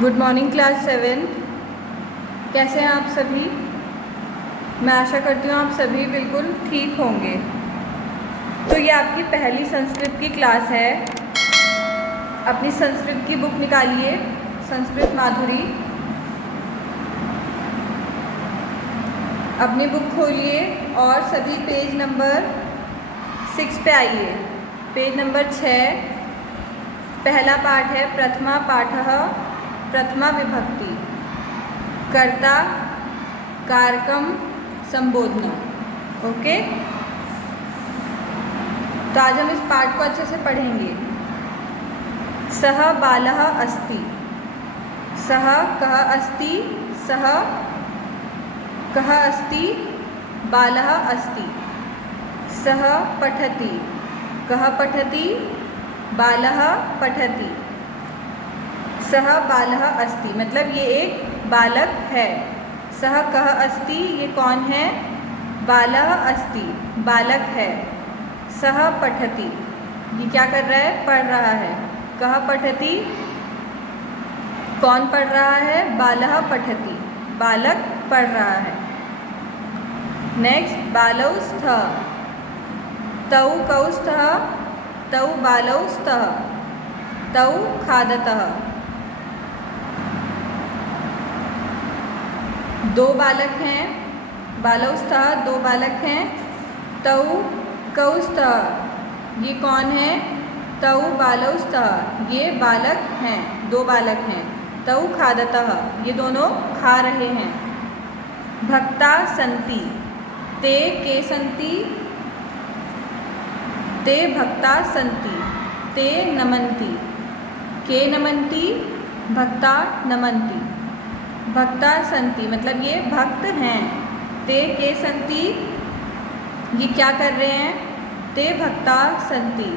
Good morning class 7। कैसे हैं आप सभी? मैं आशा करती हूँ आप सभी बिल्कुल ठीक होंगे। तो ये आपकी पहली संस्कृत की क्लास है। अपनी संस्कृत की बुक निकालिए, संस्कृत माधुरी। अपनी बुक खोलिए और सभी पेज नंबर 6 पे आइए। पेज नंबर 6, पहला पाठ है प्रथमा पाठः प्रथमा विभक्ति कर्ता कारकम संबोधनम। ओके, तो आज हम इस पाठ को अच्छे से पढ़ेंगे। सह बालः अस्ति, सह कः अस्ति, सह कः अस्ति, बालः अस्ति। सह पठति, कः पठति, बालः पठति। सह बालः अस्ति मतलब ये एक बालक है। सह कः अस्ति ये कौन है? बालः अस्ति बालक है। सह पठति ये क्या कर रहा है? पढ़ रहा है। कः पठति कौन पढ़ रहा है? बालः पठति बालक पढ़ रहा है। नेक्स्ट बालौ स्तः, तौ कौ स्तः, तौ बालौ स्तः, तौ खादतः। दो बालक हैं, बालौ स्तः दो बालक हैं। तौ कौ स्तः ये कौन है? तौ बालौ स्तः ये बालक हैं, दो बालक हैं। तौ खादतः ये दोनों खा रहे हैं। भक्ता सन्ति, ते के सन्ति, ते भक्ता सन्ति, ते नमन्ति, के नमन्ति, भक्ता नमन्ति। भक्ता सन्ति मतलब ये भक्त हैं। ते के सन्ति ये क्या कर रहे हैं? ते भक्ता सन्ति।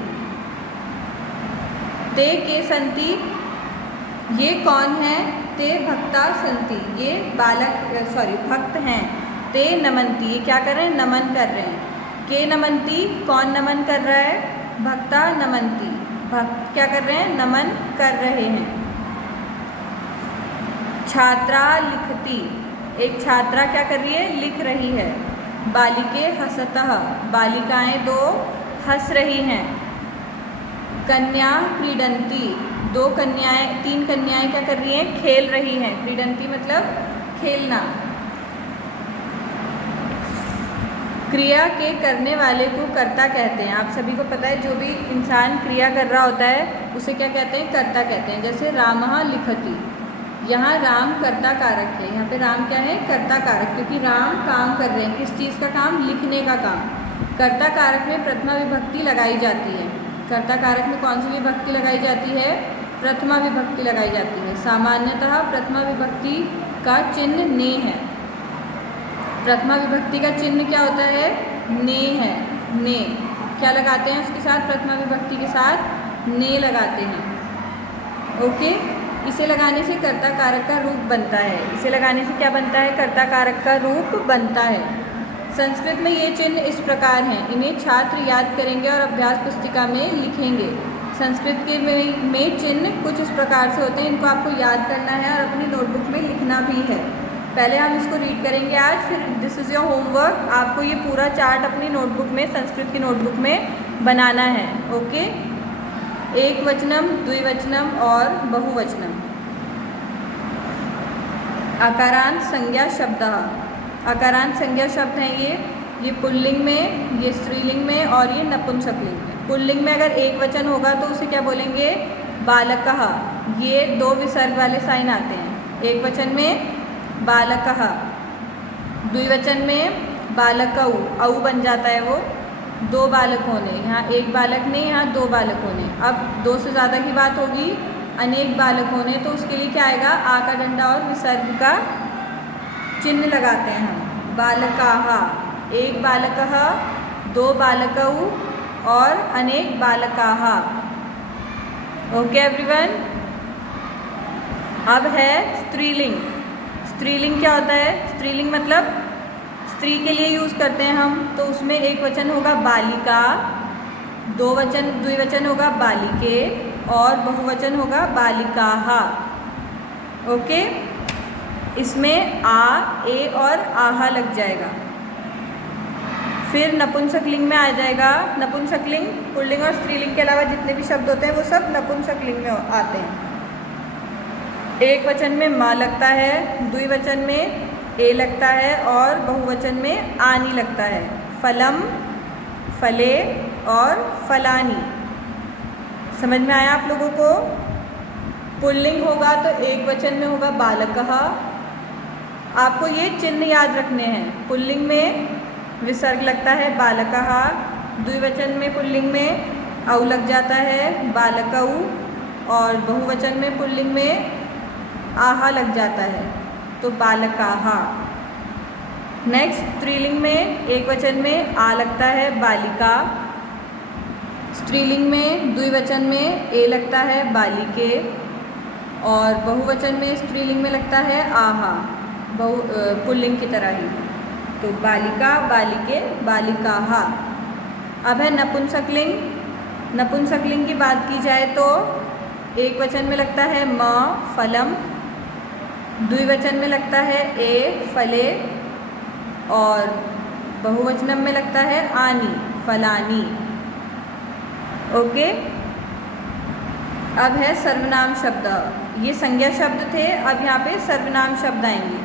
ते के सन्ति ये कौन है? ते भक्ता सन्ति ये भक्त हैं। ते नमन्ति ये क्या कर रहे हैं? नमन कर रहे हैं। के नमन्ति कौन नमन कर रहा है? भक्ता नमन्ति भक्त क्या कर रहे हैं? नमन कर रहे हैं। छात्रा लिखति एक छात्रा क्या कर रही है? लिख रही है। बालिके हसतः बालिकाएं दो हंस रही हैं। कन्या क्रीडन्ति दो कन्याएं तीन कन्याएं क्या कर रही हैं? खेल रही हैं। क्रीडन्ति मतलब खेलना। क्रिया के करने वाले को कर्ता कहते हैं। आप सभी को पता है जो भी इंसान क्रिया कर रहा होता है उसे क्या कहते हैं? कर्ता कहते हैं। जैसे रामः लिखति, यहाँ राम कर्ता कारक है। यहाँ पे राम क्या है? कर्ता कारक, क्योंकि राम काम कर रहे हैं। किस चीज़ का काम? लिखने का काम। कर्ता कारक में प्रथमा विभक्ति लगाई जाती है। कर्ता कारक में कौन सी विभक्ति लगाई जाती है? प्रथमा विभक्ति लगाई जाती है। सामान्यतः प्रथमा विभक्ति का चिन्ह ने है। प्रथमा विभक्ति का चिन्ह क्या होता है? ने है। ने क्या लगाते हैं उसके साथ? प्रथमा विभक्ति के साथ ने लगाते हैं। ओके, इसे लगाने से कर्ता कारक का रूप बनता है। इसे लगाने से क्या बनता है? कर्ता कारक का रूप बनता है। संस्कृत में ये चिन्ह इस प्रकार हैं। इन्हें छात्र याद करेंगे और अभ्यास पुस्तिका में लिखेंगे। संस्कृत के में चिन्ह कुछ इस प्रकार से होते हैं। इनको आपको याद करना है और अपनी नोटबुक में लिखना भी है। पहले हम इसको रीड करेंगे आज, फिर दिस इज़ योर होमवर्क। आपको ये पूरा चार्ट अपनी नोटबुक में, संस्कृत की नोटबुक में बनाना है। ओके, एक वचनम, द्विवचनम और बहुवचनम। आकारांत संज्ञा शब्द, आकारांत संज्ञा शब्द हैं ये पुल्लिंग में, ये स्त्रीलिंग में और ये नपुंसकलिंग में। पुल्लिंग में अगर एक वचन होगा तो उसे क्या बोलेंगे? बालकः। ये दो विसर्ग वाले साइन आते हैं। एक वचन में बालकः, द्विवचन में बालकौ, औ बन जाता है वो। दो बालकों ने, यहाँ एक बालक ने, यहाँ दो बालकों ने। अब दो से ज़्यादा की बात होगी, अनेक बालकों ने, तो उसके लिए क्या आएगा? आ का डंडा और विसर्ग का चिन्ह लगाते हैं हम। बालकाः एक बालकः, दो बालकौ और अनेक बालकाः। Okay everyone. अब है स्त्रीलिंग। स्त्रीलिंग क्या होता है? स्त्रीलिंग मतलब स्त्री के लिए यूज़ करते हैं हम, तो उसमें एक वचन होगा बालिका, द्विवचन होगा बालिके और बहुवचन होगा बालिकाः। ओके, इसमें आ, ए और आहा लग जाएगा। फिर नपुंसकलिंग में आ जाएगा। नपुंसकलिंग पुल्लिंग और स्त्रीलिंग के अलावा जितने भी शब्द होते हैं वो सब नपुंसकलिंग में आते हैं। एक वचन में माँ लगता है, द्विवचन में ए लगता है और बहुवचन में आनी लगता है। फलम, फले और फलानी। समझ में आया आप लोगों को? पुल्लिंग होगा तो एक वचन में होगा बालकः। आपको ये चिन्ह याद रखने हैं। पुल्लिंग में विसर्ग लगता है बालकः, द्विवचन में पुल्लिंग में औ लग जाता है बालकौ, और बहुवचन में पुल्लिंग में आहा लग जाता है तो बालकाहा। नेक्स्ट, स्त्रीलिंग में एक वचन में आ लगता है बालिका, स्त्रीलिंग में द्विवचन में ए लगता है बालिके, और बहुवचन में स्त्रीलिंग में लगता है आहा, पुल्लिंग की तरह ही। तो बालिका, बालिके, बालिकाहा। अब है नपुंसकलिंग। नपुंसकलिंग की बात की जाए तो एक वचन में लगता है म, फलम, द्विवचन में लगता है ए, फले, और बहुवचन में लगता है आनी, फलानी। ओके, अब है सर्वनाम शब्द। ये संज्ञा शब्द थे, अब यहाँ पे सर्वनाम शब्द आएंगे।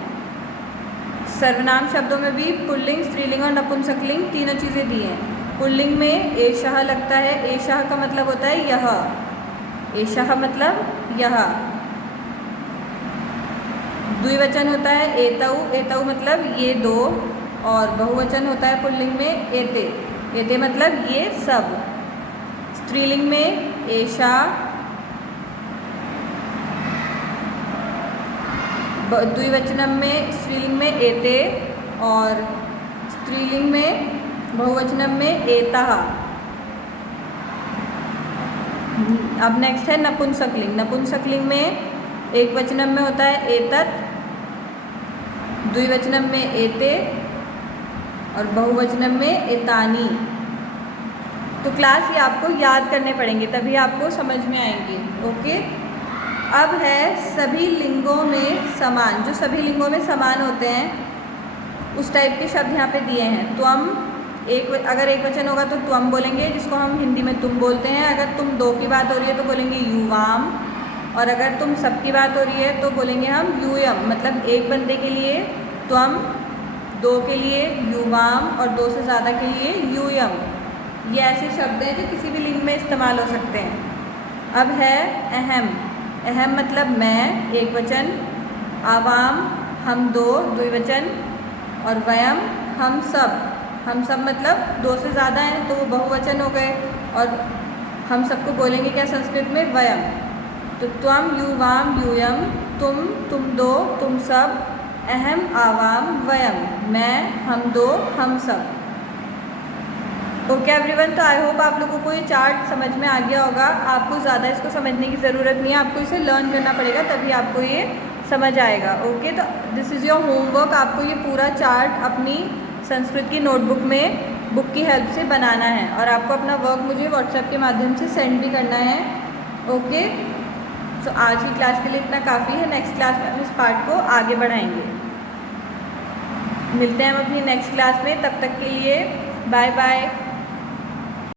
सर्वनाम शब्दों में भी पुल्लिंग, स्त्रीलिंग और नपुंसकलिंग तीनों चीज़ें दी हैं। पुल्लिंग में एषः लगता है। एषः का मतलब होता है यह। एषः मतलब यह। द्विवचन होता है एतौ। एतौ मतलब ये दो, और बहुवचन होता है पुल्लिंग में एते। एते मतलब ये सब। स्त्रीलिंग में एषा, द्विवचनम में स्त्रीलिंग में एते, और स्त्रीलिंग में बहुवचनम में एतः। अब नेक्स्ट है नपुंसकलिंग। नपुंसकलिंग में एक वचनम में होता है एतत्, द्विवचनम में एते, और बहुवचनम में एतानी। तो क्लास ये आपको याद करने पड़ेंगे, तभी आपको समझ में आएंगे। ओके, अब है सभी लिंगों में समान। जो सभी लिंगों में समान होते हैं उस टाइप के शब्द यहाँ पे दिए हैं। त्वम, अगर एक वचन होगा तो त्वम बोलेंगे, जिसको हम हिंदी में तुम बोलते हैं। अगर तुम दो की बात हो रही है तो बोलेंगे युवाम, और अगर तुम सब की बात हो रही है तो बोलेंगे हम यूयम। मतलब एक बंदे के लिए त्वम, दो के लिए युवाम, और दो से ज़्यादा के लिए यूयम। ये ऐसे शब्द हैं जो किसी भी लिंग में इस्तेमाल हो सकते हैं। अब है अहम। अहम मतलब मैं, एक वचन। आवाम, हम दो, द्विवचन। और वयम, हम सब। हम सब मतलब दो से ज़्यादा हैं तो वो बहुवचन हो गए, और हम सबको बोलेंगे क्या संस्कृत में? वयम। तो त्वम, युवाम, यूयम, तुम दो, तुम सब। अहम, आवाम, वयम, मैं, हम दो, हम सब। ओके एवरीवन, तो आई होप आप लोगों को ये चार्ट समझ में आ गया होगा। आपको ज़्यादा इसको समझने की ज़रूरत नहीं है, आपको इसे लर्न करना पड़ेगा तभी आपको ये समझ आएगा। ओके, तो दिस इज़ योर होमवर्क। आपको ये पूरा चार्ट अपनी संस्कृत की नोटबुक में बुक की हेल्प से बनाना है, और आपको अपना वर्क मुझे व्हाट्सएप के माध्यम से सेंड भी करना है। ओके, तो आज की क्लास के लिए इतना काफ़ी है। नेक्स्ट क्लास में हम इस पार्ट को आगे बढ़ाएंगे। मिलते हैं हम अपनी नेक्स्ट क्लास में, तब तक के लिए बाय बाय।